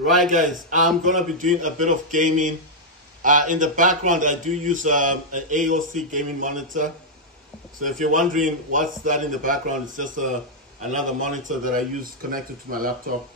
Right, guys, I'm gonna be doing a bit of gaming. In the background, I do use an AOC gaming monitor. So if you're wondering what's that in the background, it's just another monitor that I use connected to my laptop.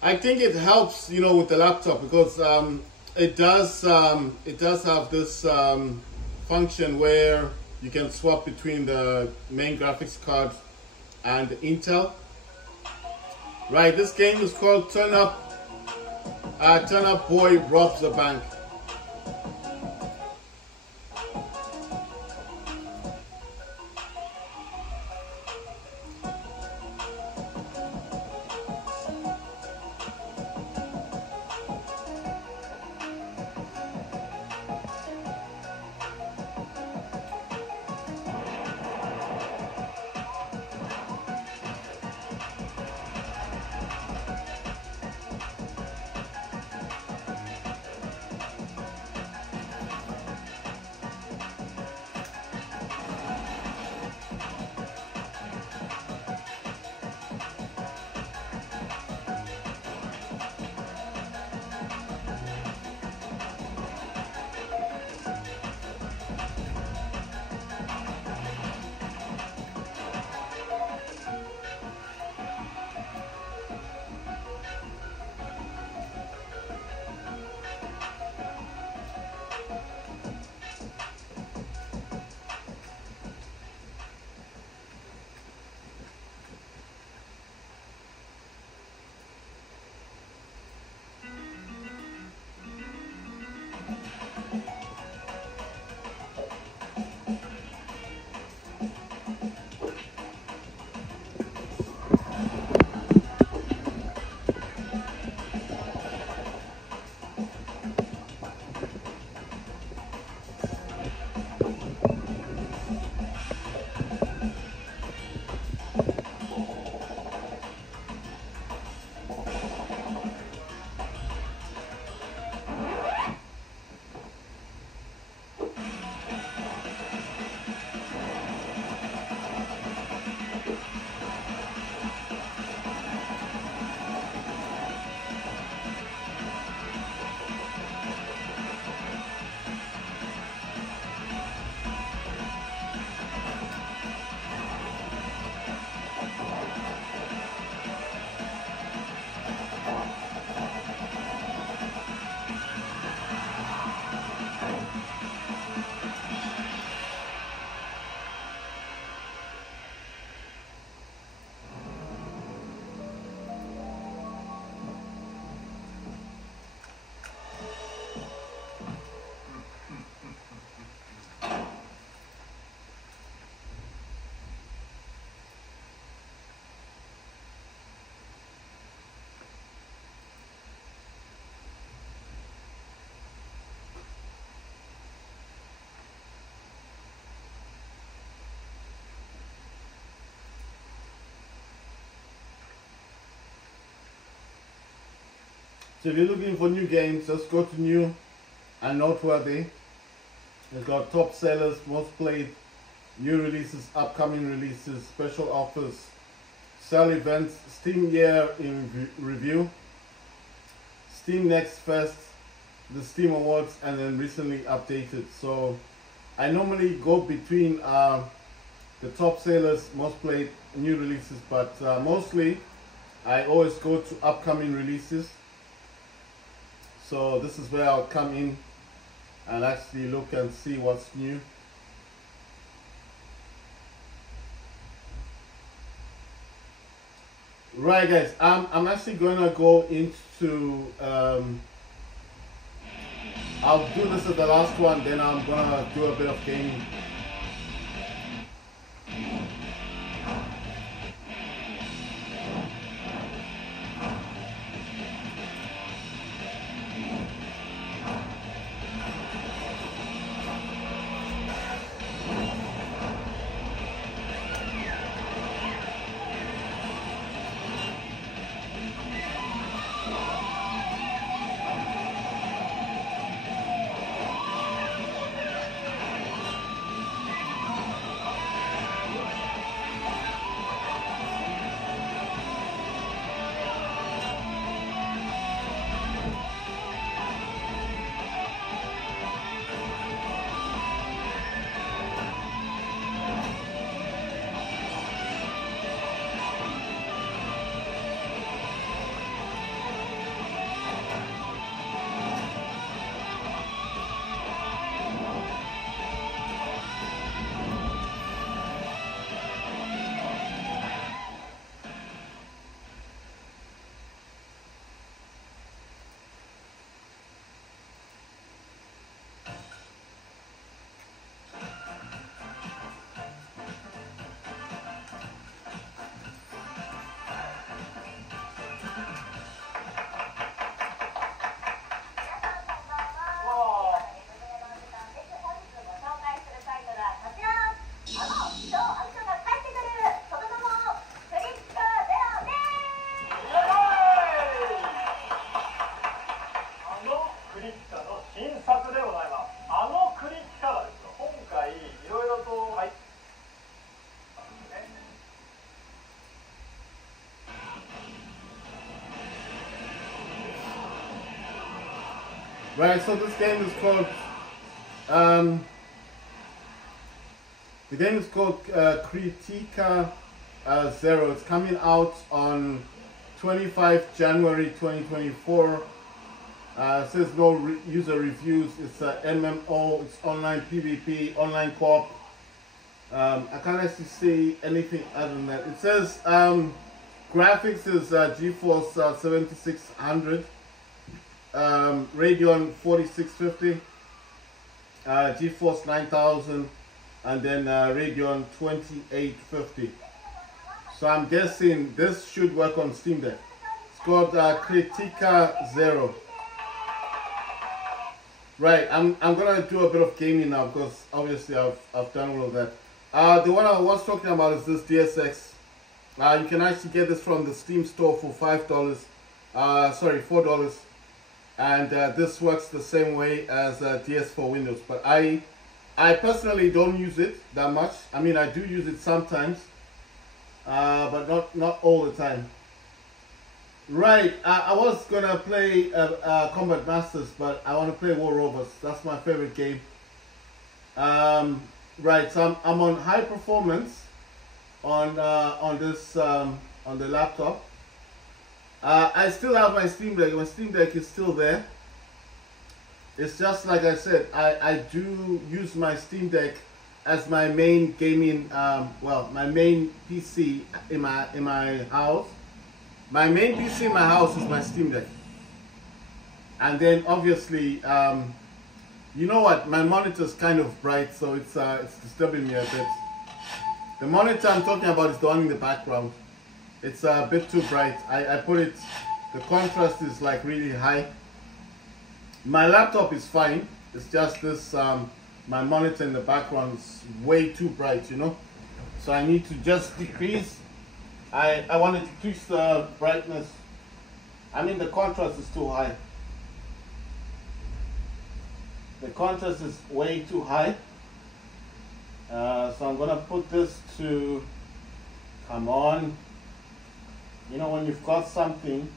I think it helps, with the laptop because it does have this function where you can swap between the main graphics card and the Intel. Right, this game is called Turn Up Boy Robs a Bank. So if you're looking for new games, just go to new and noteworthy. It's got top sellers, most played, new releases, upcoming releases, special offers, sell events, Steam year in review, Steam Next Fest, the Steam Awards, and then recently updated. So I normally go between the top sellers, most played, new releases, but mostly I always go to upcoming releases. So this is where I'll come in and actually look and see what's new. Right, guys, I'm actually gonna go into I'll do this as the last one, then I'm gonna do a bit of gaming. Right, so this game is called Critica Zero. It's coming out on 25 January 2024. Says no user reviews. It's a MMO. It's online PvP, online co-op. I can't actually say anything other than that. It says graphics is GeForce 7600, Radeon 4650, GeForce 9000, and then Radeon 2850. So I'm guessing this should work on Steam Deck. It's called Critica Zero. Right, I'm gonna do a bit of gaming now because obviously I've done all of that. The one I was talking about is this DSX. You can actually get this from the Steam store for $4, and this works the same way as DS for Windows. But I personally don't use it that much. I mean, I do use it sometimes, but not all the time. Right, I was gonna play Combat Masters, but I want to play War Robots. That's my favorite game. Right, so I'm on high performance on this on the laptop. I still have my Steam Deck. My Steam Deck is still there. It's just like I said, I do use my Steam Deck as my main gaming, my main PC in my house. My main PC in my house is my Steam Deck. And then obviously, you know what, my monitor is kind of bright, so it's disturbing me a bit. The monitor I'm talking about is the one in the background. It's a bit too bright. I put it, the contrast is like really high. My laptop is fine. It's just this, my monitor in the background is way too bright, you know. So I need to just decrease. I want to decrease the brightness. I mean, the contrast is too high. The contrast is way too high. So I'm gonna put this to, come on. You know, when you've got something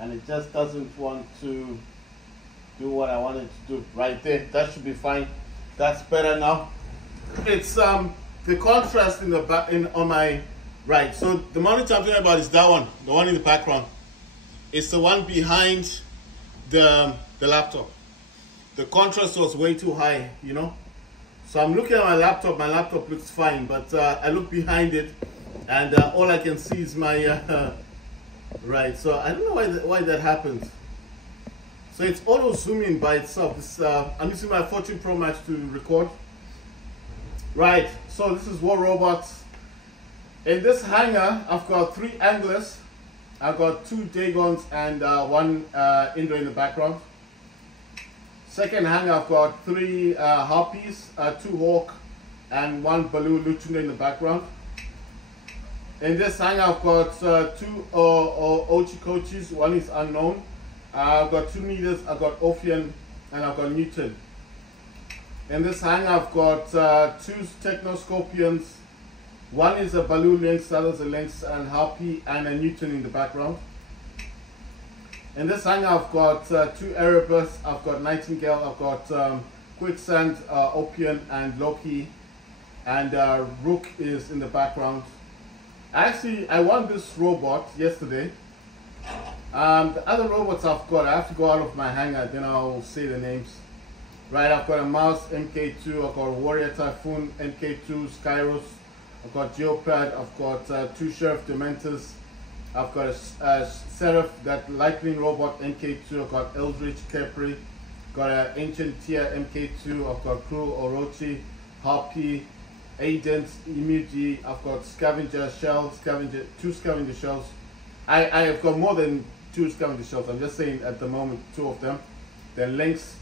and it just doesn't want to do what I want it to do. Right there, that should be fine. That's better now. It's the contrast in the back on my right. So the monitor I'm talking about is that one, the one in the background. It's the one behind the laptop. The contrast was way too high, you know. So I'm looking at my laptop looks fine, but I look behind it and all I can see is my right. So I don't know why that happens. So it's auto zooming by itself. This, I'm using my 14 Pro Max to record. Right, so this is War Robots. In this hangar, I've got 3 anglers. I've got 2 Dagons and 1 Indra in the background. Second hangar, I've got 3 Harpies, 2 Hawk, and 1 Baloo Luchuna in the background. In this hangar, I've got 2 Ochikochis, 1 is unknown. I've got 2 meters, I've got Ophion, and I've got Newton. In this hangar, I've got 2 Technoscorpions. 1 is a Baloo Lynx, the other is a Lynx and Harpy, and a Newton in the background. In this hangar, I've got 2 Erebus, I've got Nightingale, I've got Quicksand, Opion, and Loki, and Rook is in the background. Actually, I won this robot yesterday. The other robots I've got, I have to go out of my hangar, then I'll say the names. Right, I've got a Mouse MK2, I've got a Warrior Typhoon MK2, Skyros, I've got Geopad, I've got 2 Sheriff Dementors, I've got a Seraph, that Lightning Robot MK2, I've got Eldritch Capri, got an Ancient Tier MK2, I've got Cruel Orochi, Harpy, Aident, Imuji, I've got Scavenger Shell, 2 Scavenger Shells. I have got more than 2 Scavenger Shells, I'm just saying at the moment 2 of them. Then Lynx,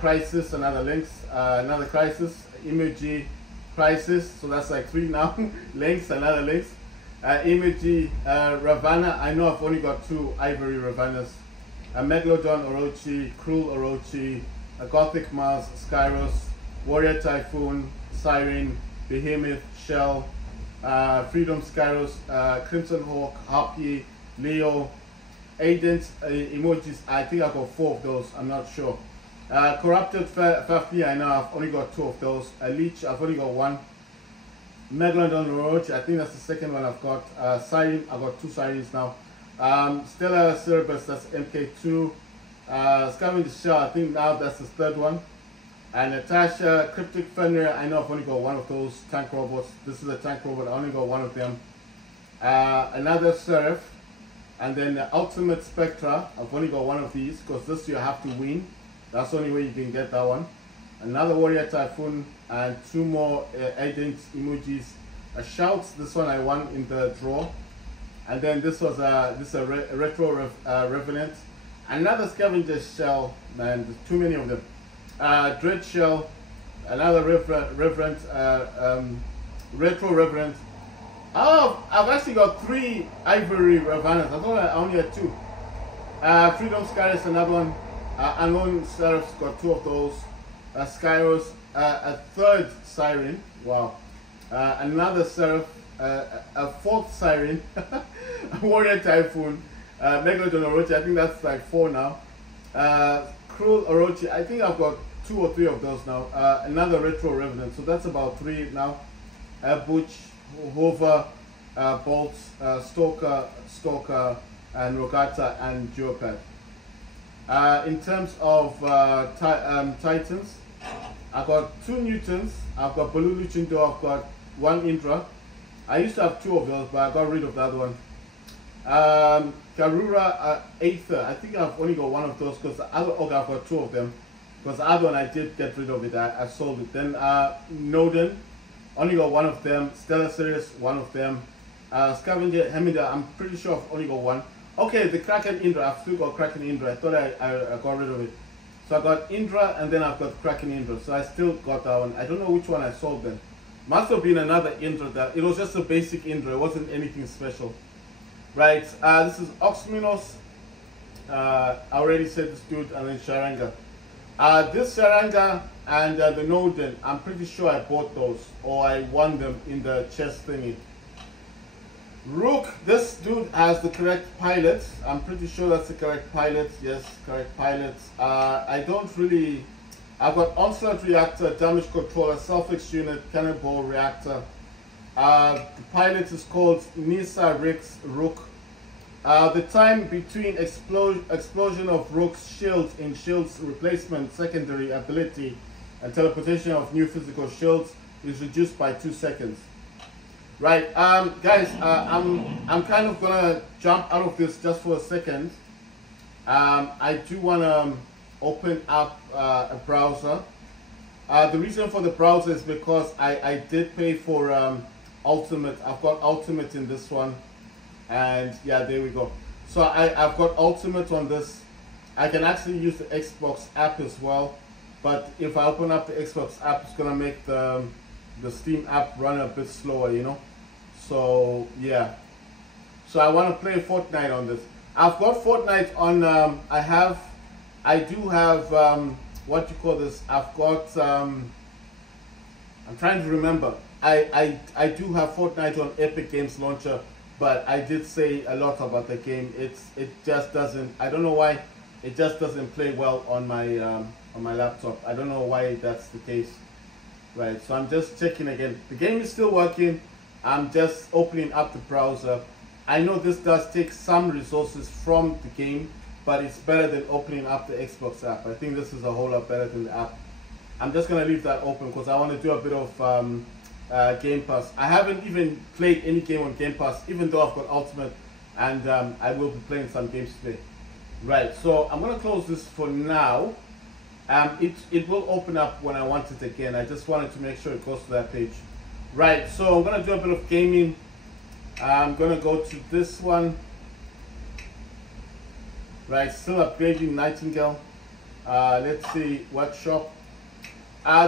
Crisis, another Lynx, another Crisis, Imuji, Crisis, so that's like 3 now. Lynx, another Lynx. Imuji, Ravana, I know I've only got 2 Ivory Ravanas. Megalodon Orochi, Cruel Orochi, Gothic Mars, Skyros, Warrior Typhoon, Siren, Behemoth, Shell, Freedom Skyros, Crimson Hawk, Harpy, Leo, agent emojis. I think I got 4 of those. I'm not sure. Corrupted Fafi, I know I've only got 2 of those. A Leech, I've only got 1. Megalodon Roach, I think that's the second one I've got. Siren, I've got 2 Sirens now. Stellar Cerebus, that's MK2. Scavenger Shell, I think now that's the 3rd one. And Natasha, Cryptic Fenrir, I know I've only got 1 of those tank robots. This is a tank robot, I only got 1 of them. Another Seraph. And then the Ultimate Spectra, I've only got 1 of these because this you have to win. That's the only way you can get that one. Another Warrior Typhoon and 2 more agent emojis. A Shouts, this one I won in the draw. And then this was a Retro Revenant. Another Scavenger Shell, man, there's too many of them. Dread Shell, another Reverend, Retro Reverend. Oh, I've actually got 3 Ivory Revenants. I thought I only had 2. Freedom Skyros, another one. Unknown Seraphs, got 2 of those. Skyros, a 3rd Siren. Wow. Another Seraph, a 4th Siren. Warrior Typhoon. Megalodon Orochi, I think that's like 4 now. Cruel Orochi, I think I've got 2 or 3 of those now. Another Retro Revenant, so that's about 3 now. Butch, Hover, Bolts, Stalker, and Rogata, and Geopad. In terms of Titans, I've got 2 Newtons, I've got Baloo Luchindo, I've got 1 Indra. I used to have 2 of those, but I got rid of the other one. Karura Aether, I think I've only got 1 of those because the other I've got 2 of them. Because the other one I did get rid of it, I sold it. Then Noden, only got 1 of them. Stellar Sirius, 1 of them. Scavenger Hemida, I'm pretty sure I've only got 1. Okay, the Kraken Indra, I've still got Kraken Indra. I thought I got rid of it. So I got Indra and then I've got Kraken Indra. So I still got that one. I don't know which one I sold then. Must have been another Indra. That it was just a basic Indra. It wasn't anything special. Right, this is Oxminos. I already said this dude, and then Sharanga. This Sharanga and the Noden, I'm pretty sure I bought those or I won them in the chest thingy. Rook, this dude has the correct pilot. I'm pretty sure that's the correct pilot. Yes, correct pilot. I don't really. I've got Onslaught Reactor, Damage Controller, Self-Fix Unit, Cannonball Reactor. The pilot is called Nisa Rix Rook. The time between explosion of Rook's shields in shield's replacement secondary ability and teleportation of new physical shields is reduced by 2 seconds. Right, guys, I'm kind of gonna jump out of this just for a second. I do wanna open up a browser. The reason for the browser is because I did pay for Ultimate. I've got Ultimate in this one, and yeah, there we go. So I've got Ultimate on this. I can actually use the Xbox app as well, but if I open up the Xbox app, it's gonna make the Steam app run a bit slower, you know. So yeah, so I want to play Fortnite on this. I've got Fortnite on. I do have what you call this. I've got. I'm trying to remember. I do have Fortnite on Epic Games Launcher, but I did say a lot about the game. It just doesn't. I don't know why. It just doesn't play well on my laptop. I don't know why that's the case. Right. So I'm just checking again. The game is still working. I'm just opening up the browser. I know this does take some resources from the game, but it's better than opening up the Xbox app. I think this is a whole lot better than the app. I'm just gonna leave that open because I want to do a bit of Game Pass. I haven't even played any game on Game Pass, even though I've got Ultimate, and I will be playing some games today. Right, so I'm gonna close this for now. It will open up when I want it again. I just wanted to make sure it goes to that page. Right, so I'm gonna do a bit of gaming. I'm gonna go to this one. Right, still upgrading Nightingale. Let's see, workshop.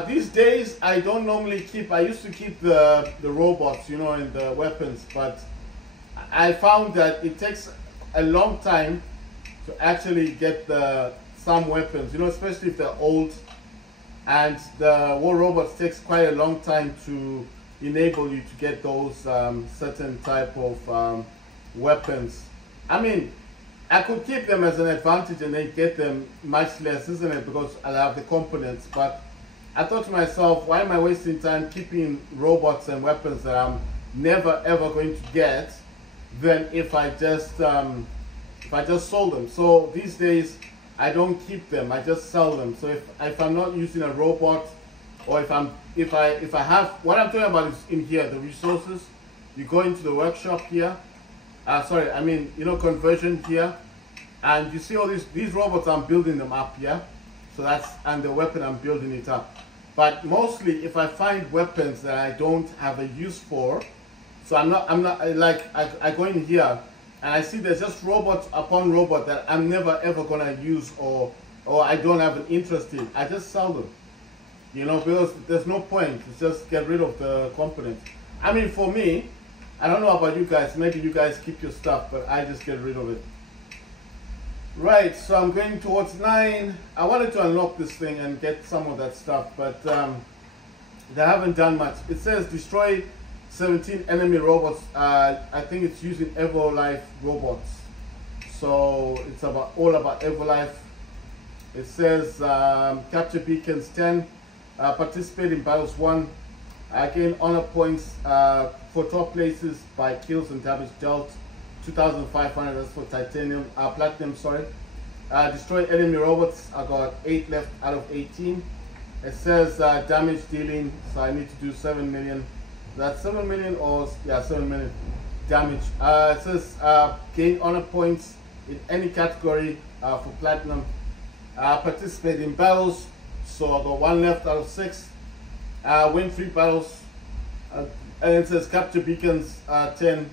These days I don't normally keep. I used to keep the robots, you know, and the weapons, but I found that it takes a long time to actually get some weapons, you know, especially if they're old, and the war robots takes quite a long time to enable you to get those certain type of weapons. I mean, I could keep them as an advantage and then get them much less, isn't it? Because I have the components. But I thought to myself, why am I wasting time keeping robots and weapons that I'm never ever going to get, than if I just sold them. So these days I don't keep them, I just sell them. So if I'm not using a robot, or if I have, what I'm talking about is in here, the resources. You go into the workshop here, sorry, I mean, you know, conversion here, and you see all these robots, I'm building them up here. So that's, and the weapon, I'm building it up. But mostly if I find weapons that I don't have a use for, so I'm not like, I go in here and I see there's just robot upon robot that I'm never ever gonna use, or I don't have an interest in, I just sell them. You know, because there's no point. It's just get rid of the components. I mean, for me, I don't know about you guys, maybe you guys keep your stuff, but I just get rid of it. Right, so I'm going towards 9. I wanted to unlock this thing and get some of that stuff, but they haven't done much. It says destroy 17 enemy robots. I think it's using EvoLife robots. So it's all about EvoLife. It says capture beacons 10, participate in battles 1, gain honor points for top places by kills and damage dealt, 2,500, that's for titanium, platinum, sorry. Destroy enemy robots, I got 8 left out of 18. It says damage dealing, so I need to do 7 million. That's 7 million, or yeah, 7 million damage. It says gain honor points in any category for platinum. Participate in battles, so I got 1 left out of 6. Win 3 battles, and it says capture beacons 10.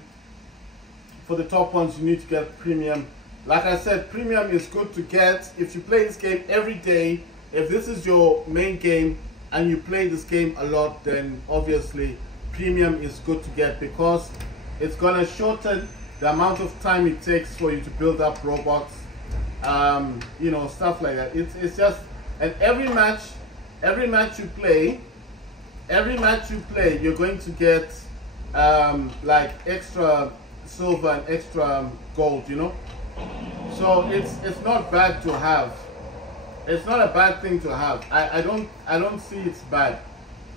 For the top ones, you need to get premium. Like I said, premium is good to get if you play this game every day. If this is your main game and you play this game a lot, then obviously premium is good to get, because it's gonna shorten the amount of time it takes for you to build up robots, you know, stuff like that. It's just, and every match you play, you're going to get like extra silver and extra gold, you know. So it's not bad to have. It's not a bad thing to have. I don't see it's bad.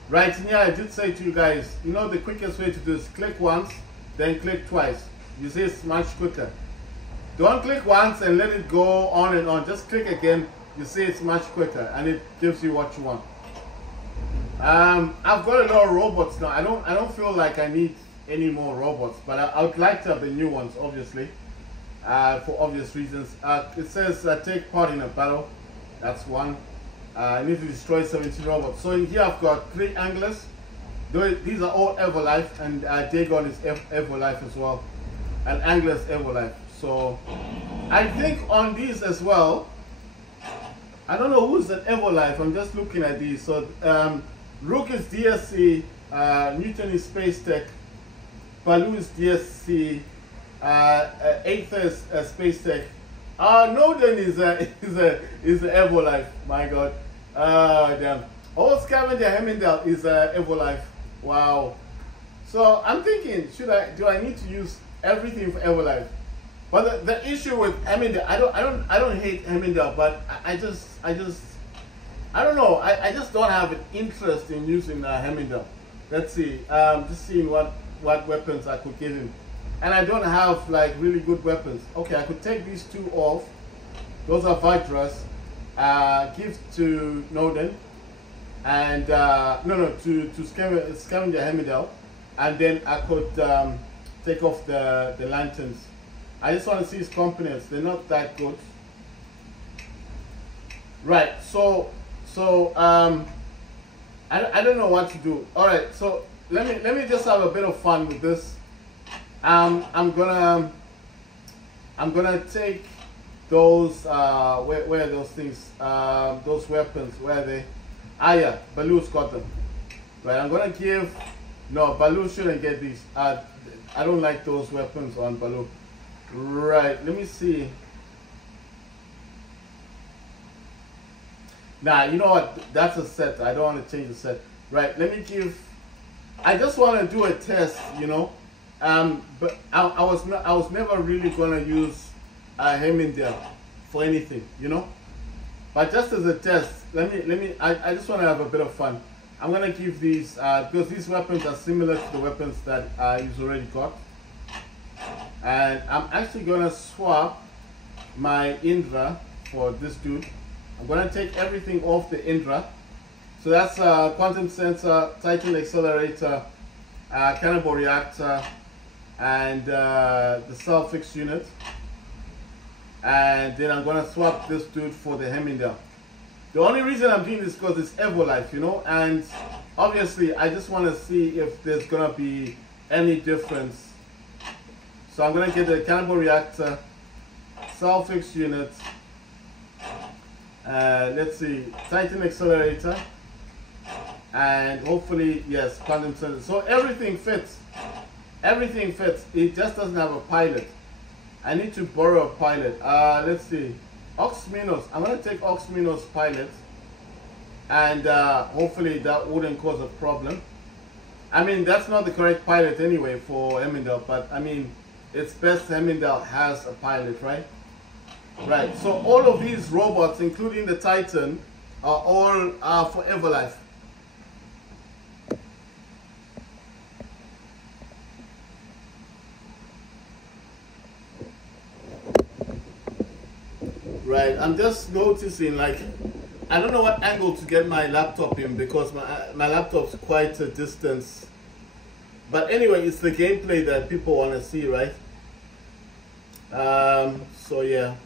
Right here, I did say to you guys, you know, the quickest way to do is click once, then click twice. You see, it's much quicker. Don't click once and let it go on and on. Just click again. You see, it's much quicker, and it gives you what you want. I've got a lot of robots now. I don't feel like I need any more robots, but I would like to have the new ones, obviously, for obvious reasons. It says take part in a battle. That's 1. I need to destroy 17 robots. So in here I've got 3 anglers. These are all EvoLife, and Dagon is EvoLife as well, and Angler's EvoLife. So I think on these as well, I don't know who's an EvoLife. I'm just looking at these. So Rook is DSC, Newton is Space Tech, Baloo is DSC, Aether is Space Tech. Noden is a EvoLife. My God. Damn. Oh, Scavenger Hemmingdale is EvoLife. Wow. So I'm thinking, do I need to use everything for EvoLife? But the issue with Hemmingdale, I don't hate Hemmingdale, but I don't know. I just don't have an interest in using Hemmingdale. Let's see. Just seeing what weapons I could give him. And I don't have like really good weapons. Okay, I could take these 2 off. Those are Vitras. Give to Noden, and to Scavenger Hemmingdale, and then I could take off the lanterns. I just want to see his components. They're not that good. Right. So I don't know what to do. All right. So let me just have a bit of fun with this. I'm gonna take those where are those things, those weapons, where are they? Yeah, Baloo's got them. Right, I'm gonna give, no, Baloo shouldn't get these. I don't like those weapons on Baloo. Right, let me see. Nah, you know what, that's a set. I don't want to change the set. Right, let me give, I just want to do a test, you know. But I was never really gonna use hemming there for anything, you know. But just as a test, I just want to have a bit of fun. I'm gonna give these because these weapons are similar to the weapons that you've already got, and I'm actually gonna swap my Indra for this dude. I'm gonna take everything off the Indra. So that's quantum sensor, Titan accelerator, cannonball reactor, and the cell fix unit. And then I'm gonna swap this dude for the Heminder. The only reason I'm doing this is because it's Evolife, you know, and obviously I just want to see if there's gonna be any difference. So I'm gonna get the cannonball reactor, cell fix unit, let's see, Titan accelerator, and hopefully, yes, quantum sensor. So everything fits. Everything fits. It just doesn't have a pilot. I need to borrow a pilot. Let's see. Oxminos. I'm going to take Oxminos pilot. And hopefully that wouldn't cause a problem. I mean, that's not the correct pilot anyway for Hemmingdale. But I mean, it's best Hemmingdale has a pilot, right? Right. So all of these robots, including the Titan, are all for Everlife. Right, I'm just noticing, like, I don't know what angle to get my laptop in because my laptop's quite a distance. But anyway, it's the gameplay that people want to see, right? So yeah.